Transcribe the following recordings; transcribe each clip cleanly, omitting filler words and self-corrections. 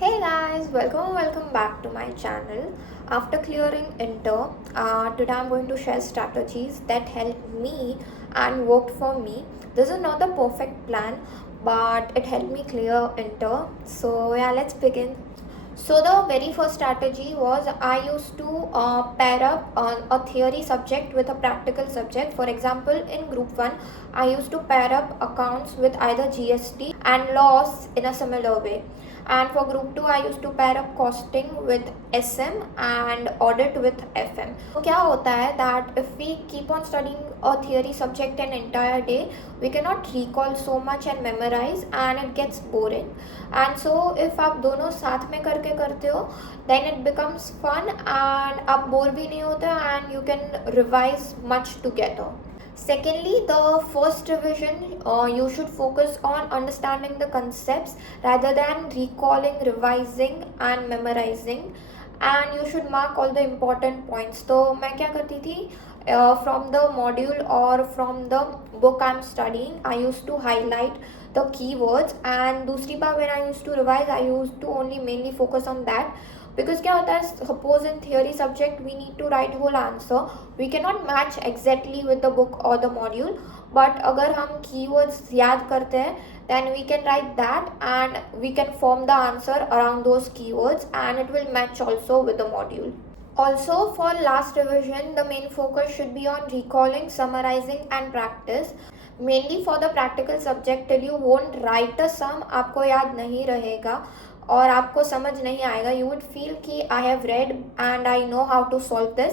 Hey guys, welcome back to my channel. After clearing inter, today I'm going to share strategies that helped me and worked for me. This is not the perfect plan, but it helped me clear inter. So yeah, let's begin. So the very first strategy was I used to pair up a theory subject with a practical subject. For example, in group 1, I used to pair up accounts with either GST and laws in a similar way. And for group 2, I used to pair up costing with SM and audit with FM. So क्या होता है that if we keep on studying a theory subject an entire day, we cannot recall so much and memorize and it gets boring. And so if आप दोनों साथ में करके करते हो then it becomes fun and आप bore भी नहीं होते and you can revise much together. Secondly, the first revision, you should focus on understanding the concepts rather than recalling, revising and memorizing. And you should mark all the important points. तो मैं क्या करती थी, from the module or from the book I'm studying, I used to highlight the keywords, and दूसरी बार when I used to revise, I used to only mainly focus on that. Because क्या होता है, suppose in theory subject we need to write whole answer, we can not match exactly with the book और the module, but अगर हम keywords याद करते हैं then we can write that and we can form the answer around those keywords and it will match also with the module. Also, for last revision, the main focus should be on recalling, summarizing and practice. Mainly for the practical subject, till you won't write a sum, आपको याद नहीं रहेगा और आपको समझ नहीं आएगा. You would feel कि I have read and I know how to solve this,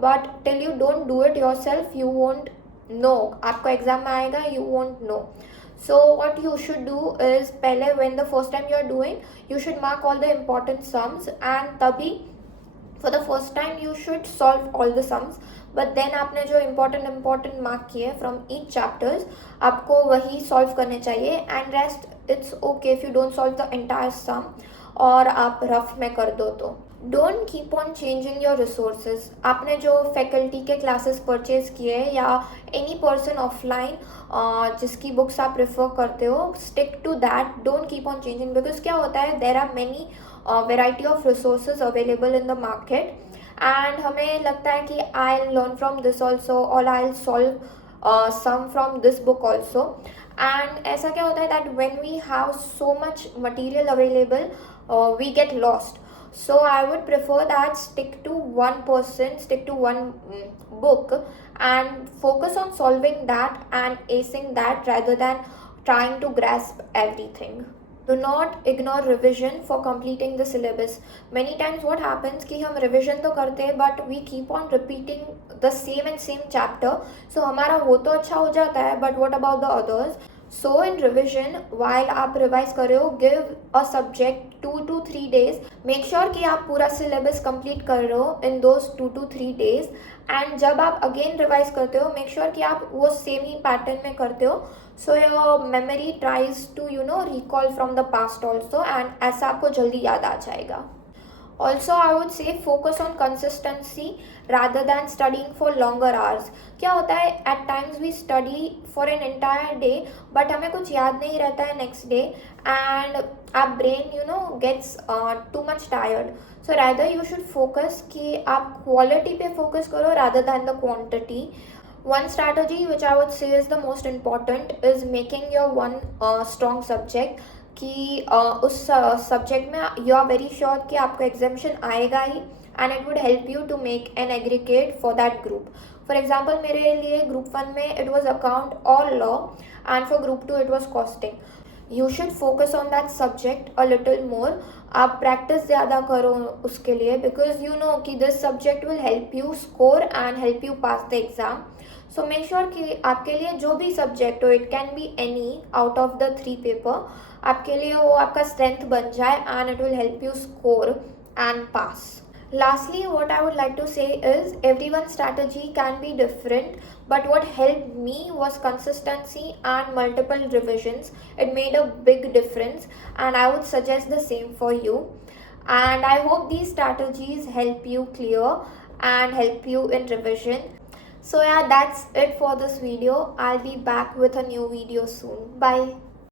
but till you don't do it yourself you won't know. आपको एग्जाम में आएगा, you won't know. So what you should do is, पहले when the first time you are doing, you should mark all the important sums and तभी for the first time you should solve all the sums. But then आपने जो important mark किए from each chapters, आपको वही solve करने चाहिए. And rest it's okay if you don't solve the entire sum और आप रफ में कर दो. तो don't keep on changing your resources. आपने जो फैकल्टी के क्लासेस परचेज किए या एनी पर्सन ऑफलाइन जिसकी बुक्स आप प्रेफर करते हो, stick to that. Don't keep on changing because क्या होता है, there are many variety of resources available in the market and हमें लगता है कि I learn from this also और I solve some from this book also. And ऐसा क्या होता है that when we have so much material available we get lost. So I would prefer that stick to one person, stick to one book and focus on solving that and acing that rather than trying to grasp everything. Do not ignore revision for completing the syllabus. Many times what happens कि हम revision तो करते हैं but we keep on repeating the same chapter. So हमारा वो तो अच्छा हो जाता है but what about the others? So in revision, while आप रिवाइज कर रहे हो, give a subject 2 to 3 days. Make sure कि आप पूरा syllabus complete कर रहे हो in those 2 to 3 days. And जब आप again रिवाइज करते हो, make sure कि आप वो सेम ही पैटर्न में करते हो. So your memory tries to recall from the past also and ऐसा आपको जल्दी याद आ जाएगा. Also, I would say focus on consistency rather than studying for longer hours. क्या होता है, at times we study for an entire day but हमें कुछ याद नहीं रहता है next day and our brain gets too much tired. So rather you should focus कि आप quality पे focus करो rather than the quantity. One strategy which I would say is the most important is making your one strong subject कि उस subject में you are very sure कि आपको examination आएगा ही and it would help you to make an aggregate for that group. For example मेरे लिए group 1 में इट वॉज अकाउंट और law and for group 2 it was costing. You should focus on that subject a little more. आप practice ज़्यादा करो उसके लिए because you know कि this subject will help you score and help you pass the exam. So make sure कि आपके लिए जो भी सब्जेक्ट हो, it can be any out of the 3 paper, आपके लिए वो आपका स्ट्रेंथ बन जाए and it will help you score and pass. Lastly, what I would like to say is everyone's strategy can be different, but what helped me was consistency and multiple revisions. It made a big difference and I would suggest the same for you. And I hope these strategies help you clear and help you in revision. So yeah, that's it for this video. I'll be back with a new video soon. Bye.